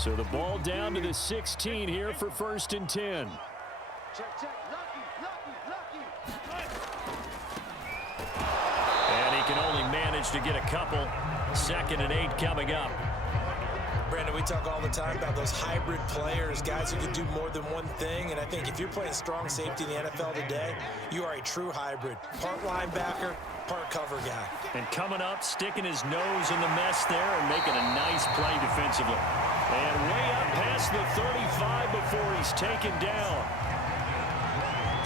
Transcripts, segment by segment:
So the ball down to the 16 here for 1st and 10. And he can only manage to get a couple. 2nd and 8 coming up. Brandon, we talk all the time about those hybrid players, guys who can do more than one thing, and I think if you're playing strong safety in the NFL today, you are a true hybrid. Part linebacker, part cover guy. And coming up, sticking his nose in the mess there and making a nice play defensively. And way up past the 35 before he's taken down.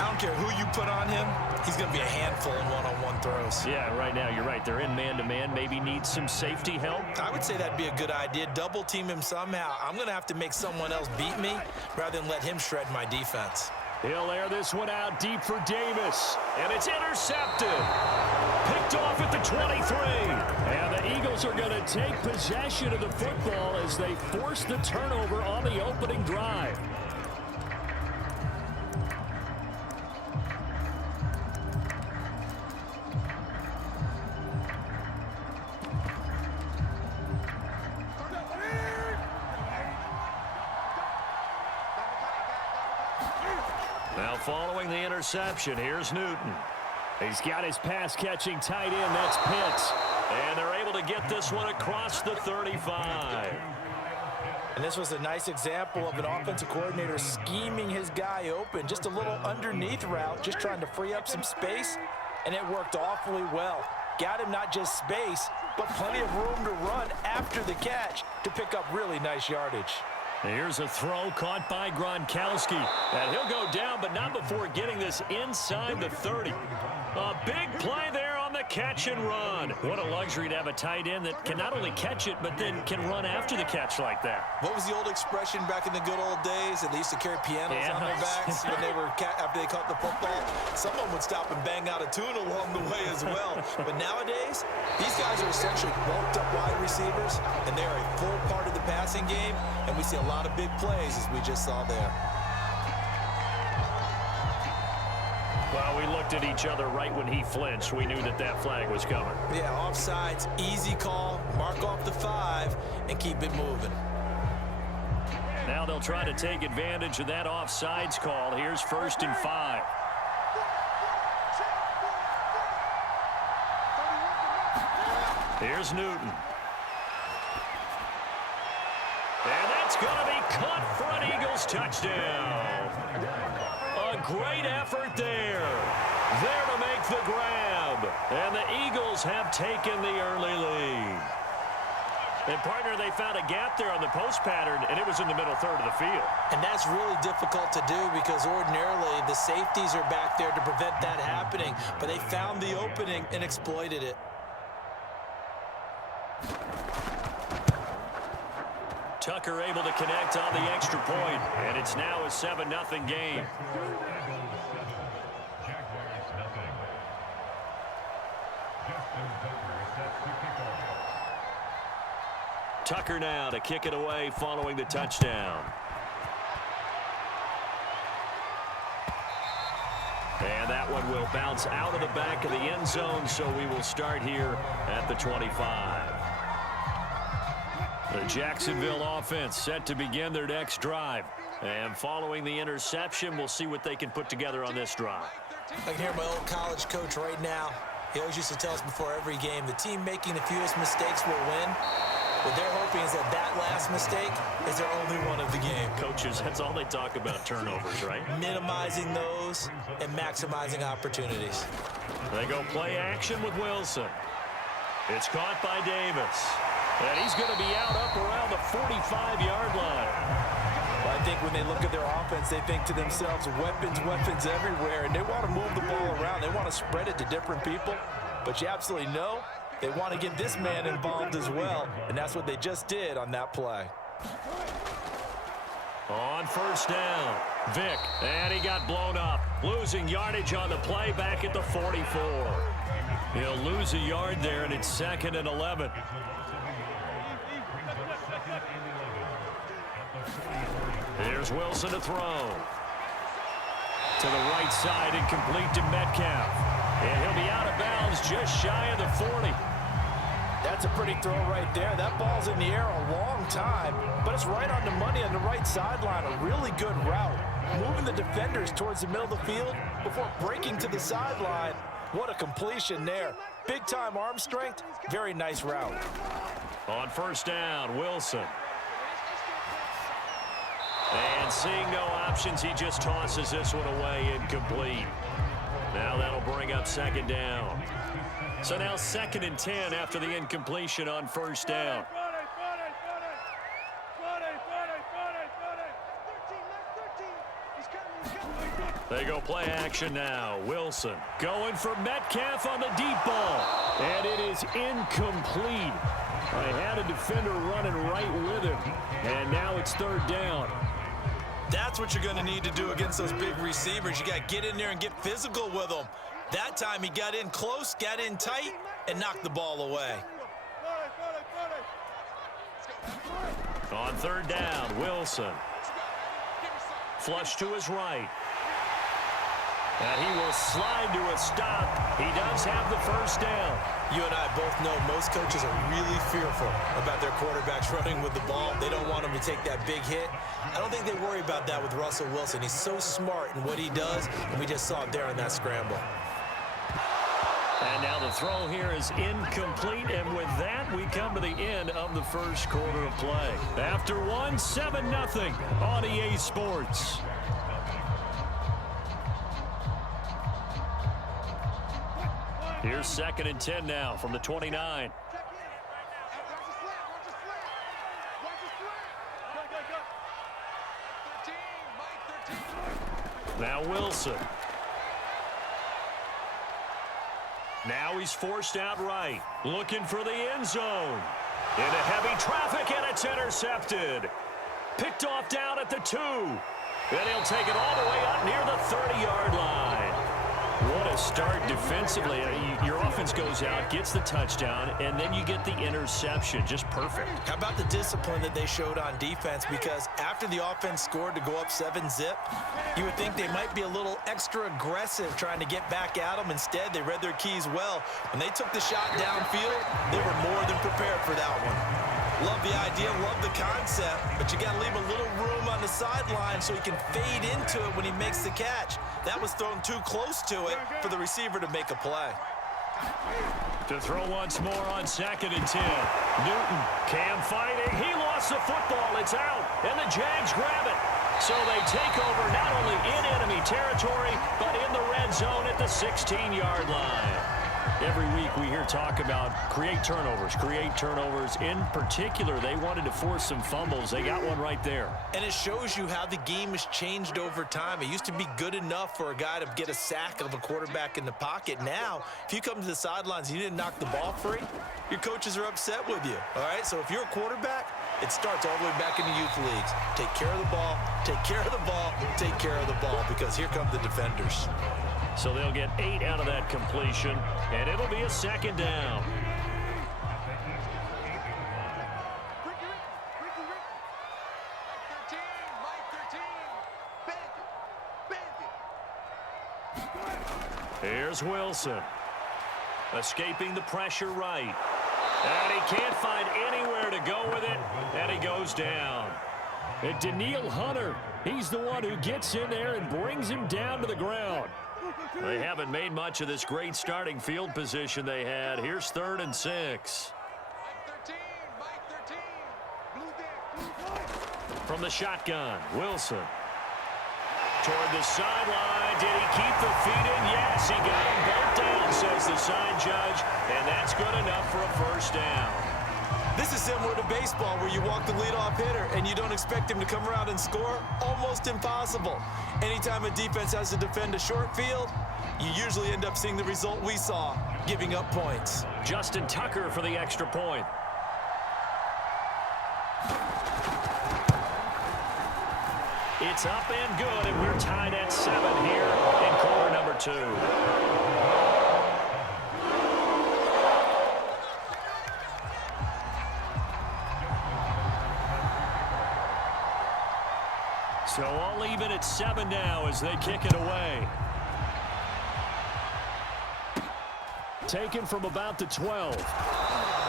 I don't care who you put on him, he's going to be a handful in one-on-one throws. Yeah, right now, you're right. They're in man-to-man. Maybe needs some safety help. I would say that'd be a good idea. Double team him somehow. I'm going to have to make someone else beat me rather than let him shred my defense. He'll air this one out deep for Davis. And it's intercepted. Picked off at the 23. And the Eagles are going to take possession of the football as they force the turnover on the opening drive. Now following the interception, here's Newton. He's got his pass-catching tight end, that's Pitts. And they're able to get this one across the 35. And this was a nice example of an offensive coordinator scheming his guy open. Just a little underneath route, just trying to free up some space, and it worked awfully well. Got him not just space, but plenty of room to run after the catch to pick up really nice yardage. Here's a throw caught by Gronkowski. And he'll go down, but not before getting this inside the 30. A big play there on the catch and run. What a luxury to have a tight end that can not only catch it, but then can run after the catch like that. What was the old expression back in the good old days? They used to carry pianos on their backs when they were after they caught the football. Someone would stop and bang out a tune along the way as well. But nowadays, these guys are essentially bulked up wide receivers, and they're a full part of the passing game, and we see a lot of big plays as we just saw there. Well, we looked at each other right when he flinched. We knew that that flag was coming. Yeah, offsides, easy call, mark off the 5, and keep it moving. Now they'll try to take advantage of that offsides call. Here's 1st and 5. Here's Newton. And that's going to be caught for an Eagles touchdown. A great effort there. There to make the grab. And the Eagles have taken the early lead. And, partner, they found a gap there on the post pattern, and it was in the middle third of the field. And that's really difficult to do because ordinarily the safeties are back there to prevent that happening. But they found the opening and exploited it. Tucker able to connect on the extra point, and it's now a 7-0 game. Tucker now to kick it away following the touchdown. And that one will bounce out of the back of the end zone, so we will start here at the 25. The Jacksonville offense set to begin their next drive. And following the interception, we'll see what they can put together on this drive. I can hear my old college coach right now. He always used to tell us before every game, the team making the fewest mistakes will win. What they're hoping is that that last mistake is their only one of the game. Coaches, that's all they talk about, turnovers, right? Minimizing those and maximizing opportunities. They go play action with Wilson. It's caught by Davis. And he's going to be out up around the 45-yard line. Well, I think when they look at their offense, they think to themselves, weapons, weapons everywhere, and they want to move the ball around. They want to spread it to different people. But you absolutely know they want to get this man involved as well, and that's what they just did on that play. On 1st down, Vick, and he got blown up. Losing yardage on the play back at the 44. He'll lose a yard there, and it's 2nd and 11. Here's Wilson to throw. To the right side and complete to Metcalf. And he'll be out of bounds just shy of the 40. That's That's a pretty throw right there. That ball's in the air a long time, but it's right on the money on the right sideline. A really good route. Moving the defenders towards the middle of the field before breaking to the sideline. What a completion there. Big-time arm strength. Very nice route. On first down, Wilson. And seeing no options, he just tosses this one away incomplete. Now that'll bring up second down. So now 2nd and 10 after the incompletion on first down. They go play action now. Wilson going for Metcalf on the deep ball. And it is incomplete. I had a defender running right with him. And now it's 3rd down. That's what you're going to need to do against those big receivers. You got to get in there and get physical with them. That time he got in close, got in tight, and knocked the ball away. On 3rd down, Wilson. Flush to his right. And he will slide to a stop. He does have the first down. You and I both know most coaches are really fearful about their quarterbacks running with the ball. They don't want them to take that big hit. I don't think they worry about that with Russell Wilson. He's so smart in what he does, and we just saw it there in that scramble. And now the throw here is incomplete, and with that, we come to the end of the first quarter of play. After one, 7-0 on EA Sports. Here's 2nd and 10 now from the 29. Now Wilson. Now he's forced out right. Looking for the end zone. Into heavy traffic, and it's intercepted. Picked off down at the 2. Then he'll take it all the way up near the 30-yard line. What a start defensively. Your offense goes out, gets the touchdown, and then you get the interception. Just perfect. How about the discipline that they showed on defense? Because after the offense scored to go up 7-zip, you would think they might be a little extra aggressive trying to get back at them. Instead, they read their keys well. When they took the shot downfield, they were more than prepared for that one. Love the idea, love the concept, but you got to leave a little room on the sideline so he can fade into it when he makes the catch. That was thrown too close to it for the receiver to make a play. To throw once more on 2nd and 10. Newton, Cam fighting. He lost the football. It's out, and the Jags grab it. So they take over not only in enemy territory, but in the red zone at the 16-yard line. Every week we hear talk about create turnovers. In particular, they wanted to force some fumbles. They got one right there. And it shows you how the game has changed over time. It used to be good enough for a guy to get a sack of a quarterback in the pocket. Now, if you come to the sidelines and you didn't knock the ball free, your coaches are upset with you. All right, so if you're a quarterback, it starts all the way back in the youth leagues. Take care of the ball, take care of the ball, take care of the ball, because here come the defenders. So they'll get 8 out of that completion, and it'll be a 2nd down. Here's Wilson. Escaping the pressure right. And he can't find anywhere to go with it, and he goes down. And Danielle Hunter, he's the one who gets in there and brings him down to the ground. They haven't made much of this great starting field position they had. Here's 3rd and 6. From the shotgun, Wilson. Toward the sideline. Did he keep the feet in? Yes, he got them both down, says the sign judge. And that's good enough for a first down. This is similar to baseball where you walk the leadoff hitter and you don't expect him to come around and score. Almost impossible. Anytime a defense has to defend a short field, you usually end up seeing the result we saw, giving up points. Justin Tucker for the extra point. It's up and good, and we're tied at 7 here in quarter number 2. So all even at 7 now as they kick it away. Taken from about the 12.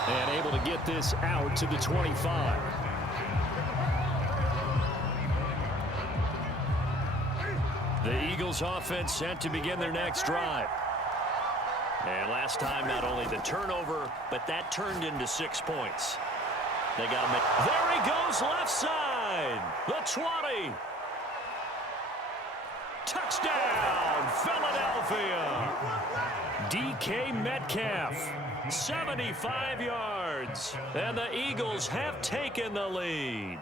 And able to get this out to the 25. The Eagles offense set to begin their next drive. And last time, not only the turnover, but that turned into 6 points. They got to make... There he goes, left side. The 20. Touchdown, Philadelphia. DK Metcalf, 75 yards. And the Eagles have taken the lead.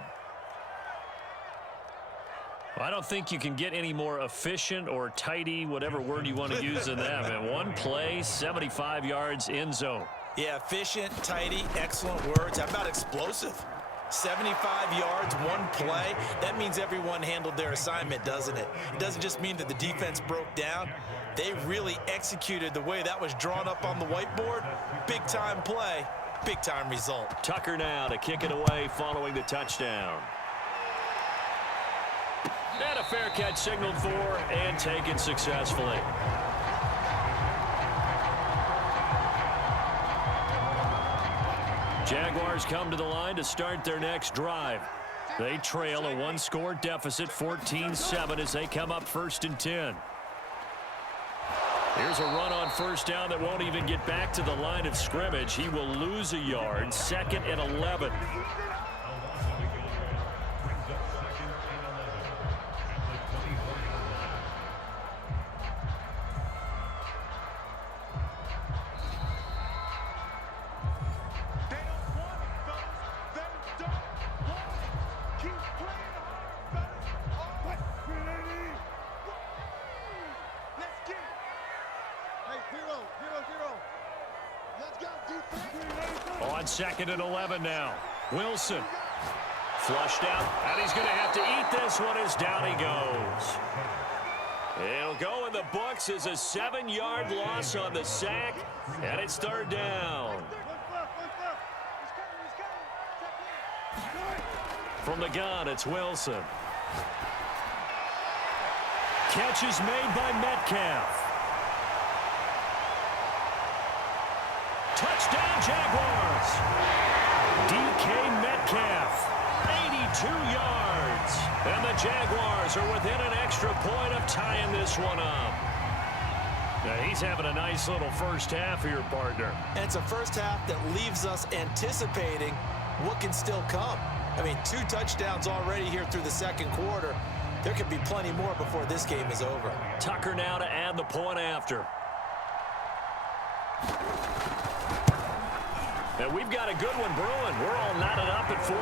I don't think you can get any more efficient or tidy, whatever word you want to use in that. And one play, 75 yards, end zone. Yeah, efficient, tidy, excellent words. How about explosive? 75 yards, one play. That means everyone handled their assignment, doesn't it? It doesn't just mean that the defense broke down. They really executed the way that was drawn up on the whiteboard. Big-time play, big-time result. Tucker now to kick it away following the touchdown. And a fair catch signaled for and taken successfully. Jaguars come to the line to start their next drive. They trail a one-score deficit, 14-7, as they come up 1st and 10. Here's a run on first down that won't even get back to the line of scrimmage. He will lose a yard, 2nd and 11. On 2nd and 11 now. Wilson flushed out, and he's going to have to eat this one as down he goes. It'll go in the books as a 7-yard loss on the sack, and it's 3rd down. From the gun, it's Wilson. Catch is made by Metcalf. Touchdown, Jaguars. DK Metcalf, 82 yards. And the Jaguars are within an extra point of tying this one up. Now, he's having a nice little first half here, partner. And it's a first half that leaves us anticipating what can still come. I mean, 2 touchdowns already here through the 2nd quarter. There could be plenty more before this game is over. Tucker now to add the point after. And we've got a good one brewing. We're all knotted up at 14.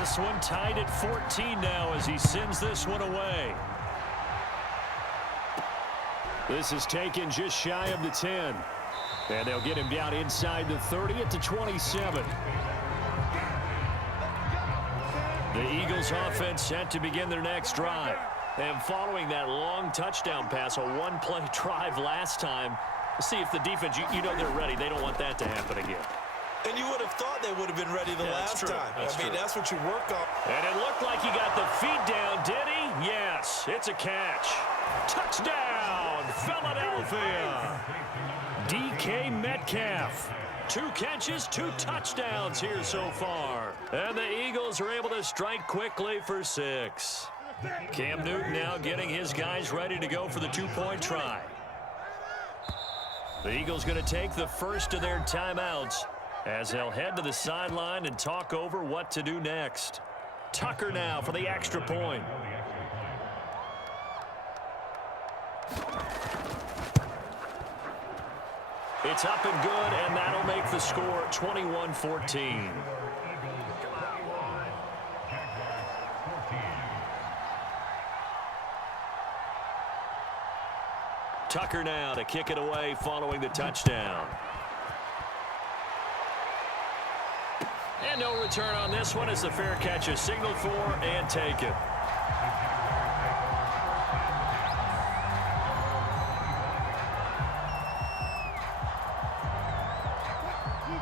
This one tied at 14 now as he sends this one away. This is taken just shy of the 10. And they'll get him down inside the 30 at the 27. The Eagles offense set to begin their next drive. And following that long touchdown pass, a one-play drive last time, see if the defense, you know they're ready. They don't want that to happen again. And you would have thought they would have been ready the last time. I mean, that's what you work on. And it looked like he got the feet down, did he? Yes, it's a catch. Touchdown, Philadelphia. DK Metcalf. 2 catches, 2 touchdowns here so far. And the Eagles are able to strike quickly for 6. Cam Newton now getting his guys ready to go for the 2-point try. The Eagles going to take the first of their timeouts as they'll head to the sideline and talk over what to do next. Tucker now for the extra point. It's up and good, and that'll make the score 21-14. Tucker now to kick it away following the touchdown. And no return on this one as the fair catch is signaled for and taken.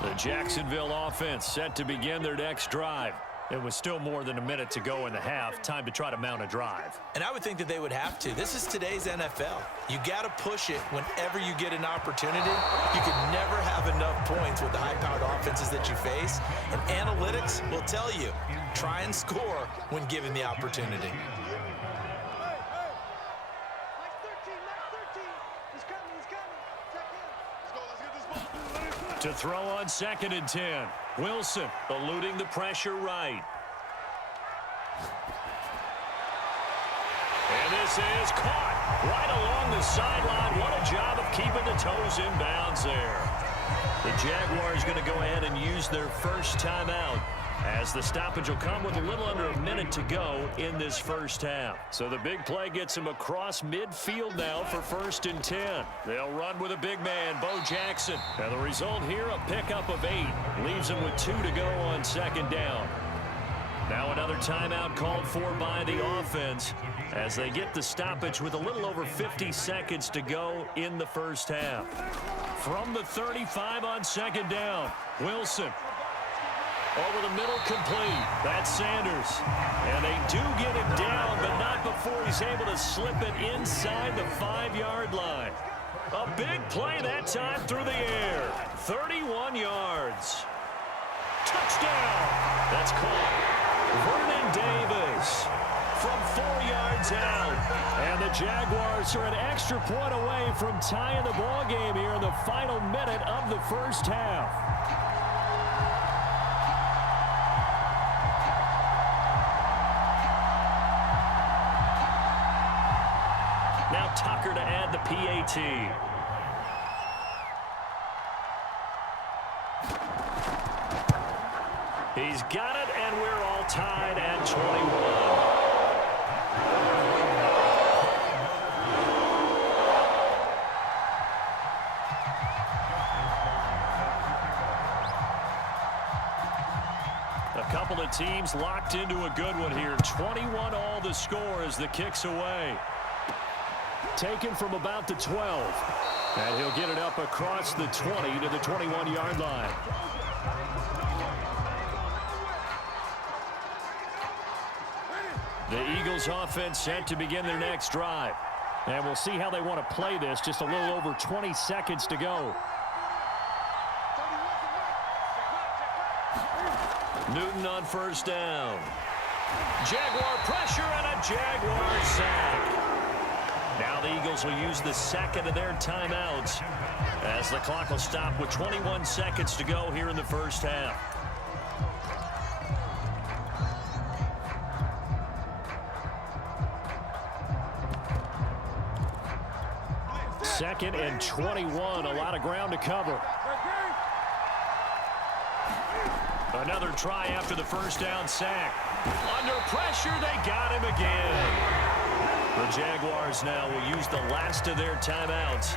The Jacksonville offense set to begin their next drive. It was still more than a minute to go in the half. Time to try to mount a drive. And I would think that they would have to. This is today's NFL. You got to push it whenever you get an opportunity. You can never have enough points with the high-powered offenses that you face. And analytics will tell you, try and score when given the opportunity. To throw on 2nd and 10. Wilson eluding the pressure right. And this is caught right along the sideline. What a job of keeping the toes in bounds there. The Jaguars going to go ahead and use their first timeout, as the stoppage will come with a little under a minute to go in this first half. So the big play gets him across midfield now for 1st and 10. They'll run with a big man, Bo Jackson. And the result here, a pickup of 8. Leaves him with 2 to go on 2nd down. Now another timeout called for by the offense as they get the stoppage with a little over 50 seconds to go in the first half. From the 35 on 2nd down, Wilson. Over the middle, complete. That's Sanders. And they do get him down, but not before he's able to slip it inside the 5-yard line. A big play that time through the air. 31 yards. Touchdown. That's caught. Vernon Davis from 4 yards out. And the Jaguars are an extra point away from tying the ball game here in the final minute of the first half. Now Tucker to add the PAT. He's got it, and we're all tied at 21. A couple of teams locked into a good one here. 21 all the score as the kick's away. Taken from about the 12. And he'll get it up across the 20 to the 21-yard line. The Eagles offense set to begin their next drive. And we'll see how they want to play this. Just a little over 20 seconds to go. Newton on 1st down. Jaguar pressure and a Jaguar sack. Now the Eagles will use the 2nd of their timeouts as the clock will stop with 21 seconds to go here in the first half. Second and 21, a lot of ground to cover. Another try after the first down sack. Under pressure, they got him again. The Jaguars now will use the last of their timeouts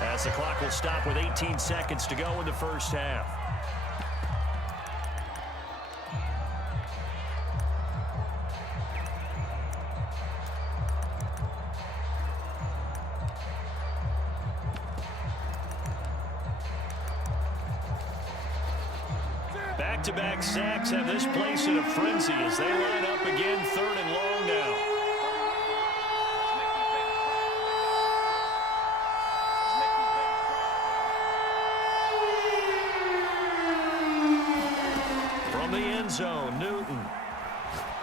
as the clock will stop with 18 seconds to go in the first half. Back-to-back sacks have this place in a frenzy as they line up again 3rd and long now. From the end zone, Newton.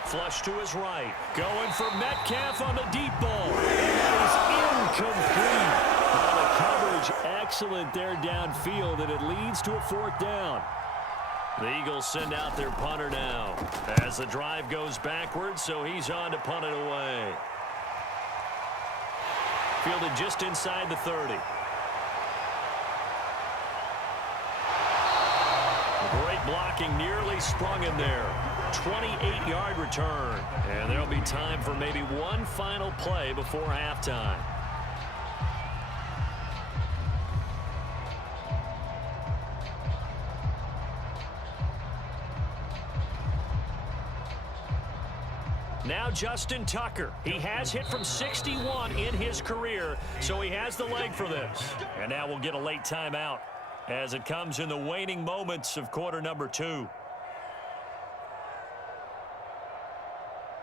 Flush to his right. Going for Metcalf on the deep ball. It is incomplete. Now the coverage excellent there downfield, and it leads to a 4th down. The Eagles send out their punter now as the drive goes backwards, so he's on to punt it away. Fielded just inside the 30. Great blocking, nearly sprung in there. 28-yard return. And there'll be time for maybe one final play before halftime. Now Justin Tucker. He has hit from 61 in his career, so he has the leg for this. And now we'll get a late timeout. as it comes in the waning moments of quarter number 2.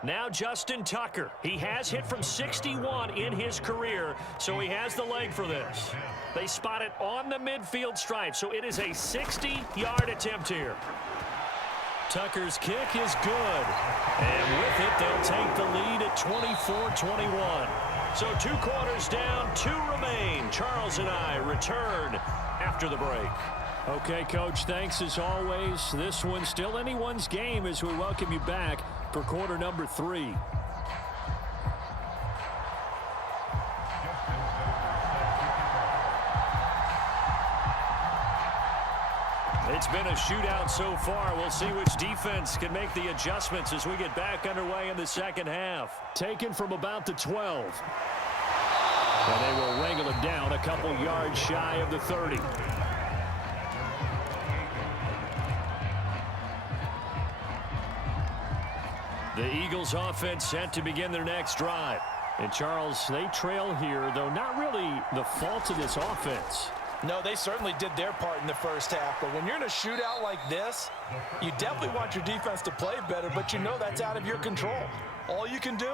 Now Justin Tucker. He has hit from 61 in his career, so he has the leg for this. They spot it on the midfield stripe, so it is a 60-yard attempt here. Tucker's kick is good. And with it, they'll take the lead at 24-21. So 2 quarters down, 2 remain. Charles and I return after the break. Okay, Coach, thanks as always. This one's still anyone's game as we welcome you back for quarter number 3. It's been a shootout so far. We'll see which defense can make the adjustments as we get back underway in the second half. Taken from about the 12. And they will wrangle it down a couple yards shy of the 30. The Eagles offense set to begin their next drive. And Charles, they trail here, though not really the fault of this offense. No, they certainly did their part in the first half. But when you're in a shootout like this, you definitely want your defense to play better, but you know that's out of your control. All you can do,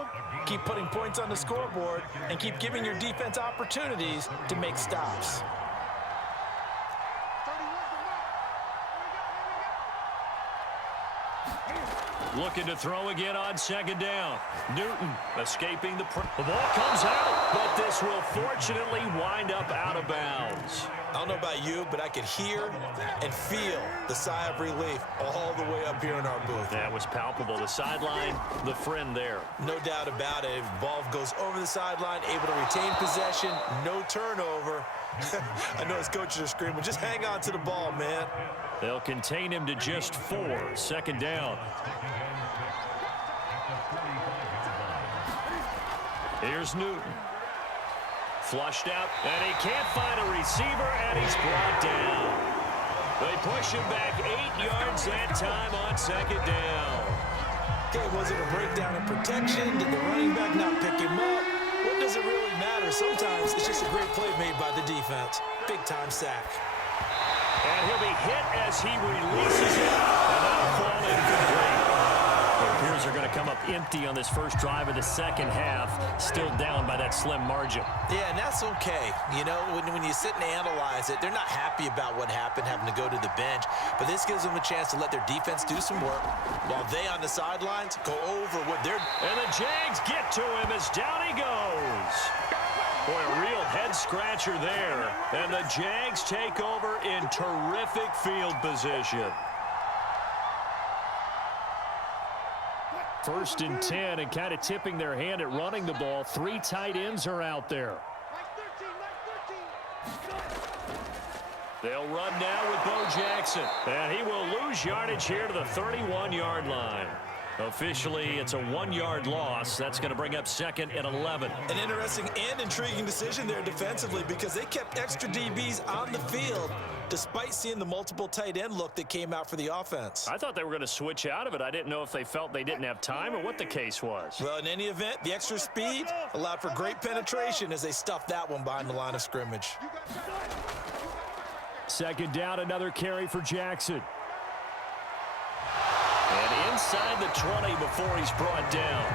keep putting points on the scoreboard and keep giving your defense opportunities to make stops. Looking to throw again on second down. Newton escaping the ball comes out, but this will fortunately wind up out of bounds. I don't know about you, but I could hear and feel the sigh of relief all the way up here in our booth. That was palpable. The sideline, the friend there. No doubt about it. If the ball goes over the sideline, able to retain possession, no turnover. I know his coaches are screaming, just hang on to the ball, man. They'll contain him to just 4. Second down. Here's Newton. Flushed out, and he can't find a receiver, and he's brought down. They push him back 8 yards that time on second down. Okay, was it a breakdown in protection? Did the running back not pick him up? What does it really matter? Sometimes it's just a great play made by the defense. Big-time sack. And he'll be hit as he releases it, and that'll fall incomplete. The Bears are going to come up empty on this first drive of the second half, still down by that slim margin. Yeah, and that's okay. You know, when you sit and analyze it, they're not happy about what happened, having to go to the bench. But this gives them a chance to let their defense do some work while they on the sidelines go over what they're... And the Jags get to him as down he goes. Boy, a real head-scratcher there. And the Jags take over in terrific field position. 1st and 10, and kind of tipping their hand at running the ball. 3 tight ends are out there. They'll run now with Bo Jackson. And he will lose yardage here to the 31-yard line. Officially, it's a 1-yard loss. That's going to bring up 2nd and 11. An interesting and intriguing decision there defensively because they kept extra DBs on the field despite seeing the multiple tight end look that came out for the offense. I thought they were going to switch out of it. I didn't know if they felt they didn't have time or what the case was. Well, in any event, the extra speed allowed for great penetration as they stuffed that one behind the line of scrimmage. 2nd down, another carry for Jackson. And inside the 20 before he's brought down.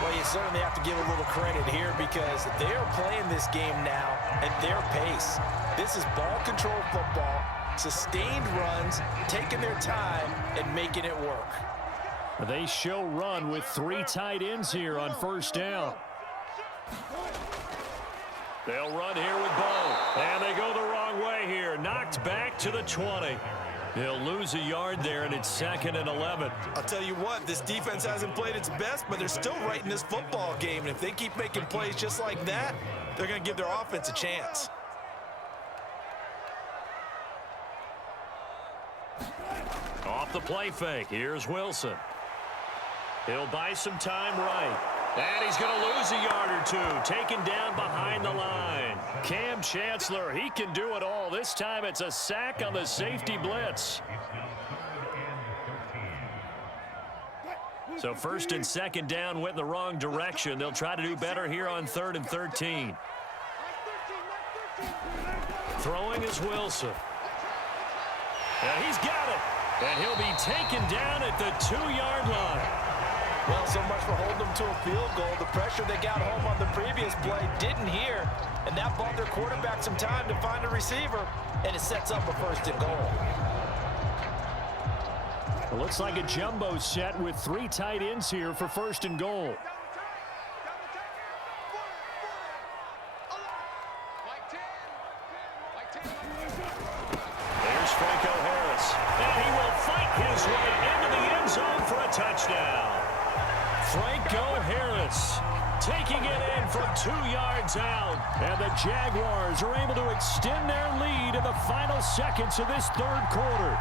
Well, you certainly have to give a little credit here because they are playing this game now at their pace. This is ball control football, sustained runs, taking their time and making it work. They show run with 3 tight ends here on 1st down. They'll run here with Bo. And they go the wrong way here. Knocked back to the 20. He'll lose a yard there, and it's 2nd and 11. I'll tell you what, this defense hasn't played its best, but they're still right in this football game. And if they keep making plays just like that, they're going to give their offense a chance. Off the play fake, here's Wilson. He'll buy some time right. And he's going to lose a yard or 2, taken down behind the line. Cam Chancellor, he can do it all. This time it's a sack on the safety blitz. So 1st and 2nd down went in the wrong direction. They'll try to do better here on 3rd and 13. Throwing is Wilson. And he's got it. And he'll be taken down at the 2-yard line. Well, so much for holding them to a field goal. The pressure they got home on the previous play didn't hear, and that bought their quarterback some time to find a receiver, and it sets up a 1st and goal. It looks like a jumbo set with 3 tight ends here for 1st and goal. There's Franco Harris, and he will fight his way into the end zone for a touchdown. Franco Harris taking it in from 2 yards out, and the Jaguars are able to extend their lead in the final seconds of this 3rd quarter.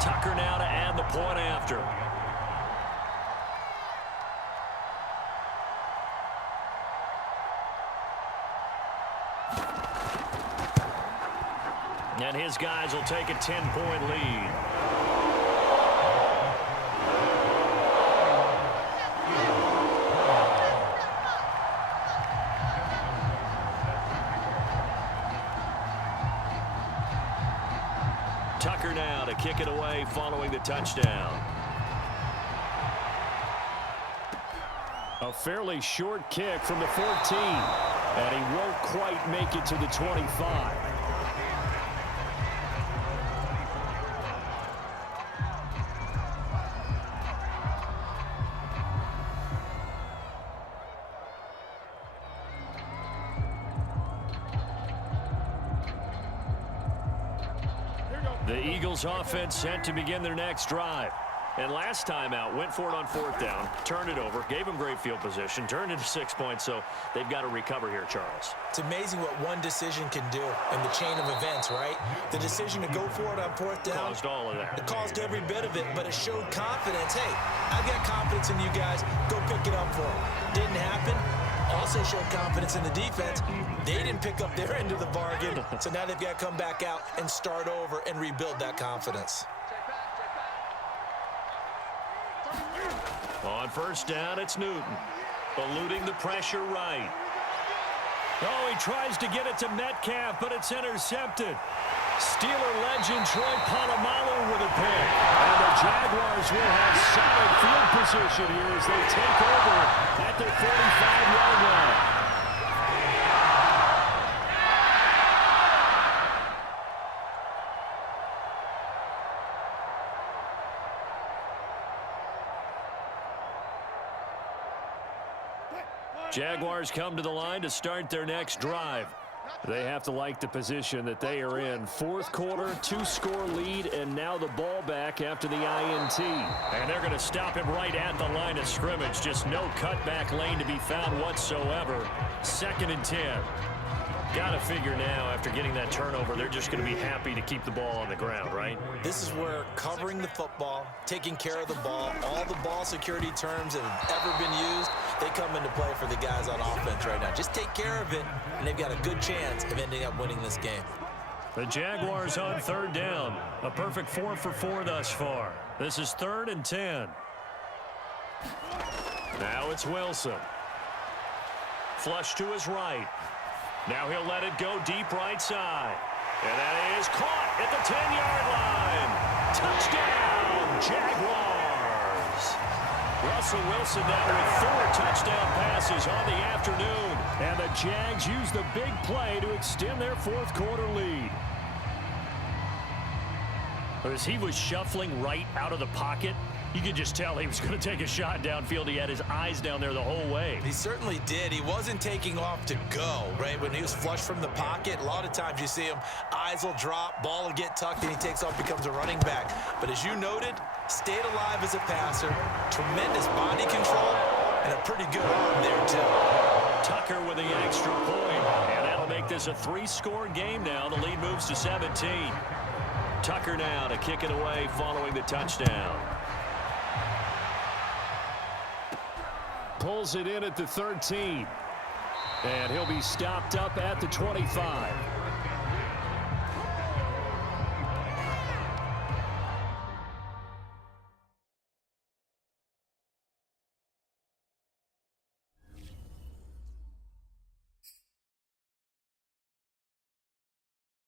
Tucker now to add the point after. And his guys will take a 10-point lead. Tucker now to kick it away following the touchdown. A fairly short kick from the 14, and he won't quite make it to the 25. The Eagles offense set to begin their next drive. And last time out, went for it on 4th down, turned it over, gave them great field position, turned into 6 points, so they've got to recover here, Charles. It's amazing what one decision can do in the chain of events, right? The decision to go for it on 4th down. Caused all of that. It caused every bit of it, but it showed confidence. Hey, I've got confidence in you guys. Go pick it up for them. Didn't happen. Also showed confidence in the defense. They didn't pick up their end of the bargain, so now they've got to come back out and start over and rebuild that confidence. On 1st down, it's Newton. Eluding the pressure right. Oh, he tries to get it to Metcalf, but it's intercepted. Steeler legend Troy Polamalu with a pick. And the Jaguars will have solid field position here as they take over at their 45-yard line. Jaguars come to the line to start their next drive. They have to like the position that they are in. 4th quarter, 2-score lead, and now the ball back after the INT. And they're going to stop him right at the line of scrimmage. Just no cutback lane to be found whatsoever. 2nd and 10. Got to figure now, after getting that turnover, they're just going to be happy to keep the ball on the ground, right? This is where covering the football, taking care of the ball, all the ball security terms that have ever been used, they come into play for the guys on offense right now. Just take care of it, and they've got a good chance of ending up winning this game. The Jaguars on 3rd down. A perfect 4 for 4 thus far. This is 3rd and 10. Now it's Wilson. Flush to his right. Now he'll let it go deep right side. And that is caught at the 10-yard line. Touchdown, Jaguars. Russell Wilson now with 4 touchdown passes on the afternoon. And the Jags use the big play to extend their 4th quarter lead. As he was shuffling right out of the pocket, you could just tell he was going to take a shot downfield. He had his eyes down there the whole way. He certainly did. He wasn't taking off to go, right? When he was flush from the pocket, a lot of times you see him, eyes will drop, ball will get tucked, and he takes off, becomes a running back. But as you noted, stayed alive as a passer, tremendous body control, and a pretty good arm there, too. Tucker with the extra point, and that'll make this a 3-score game now. The lead moves to 17. Tucker now to kick it away following the touchdown. Pulls it in at the 13. And he'll be stopped up at the 25.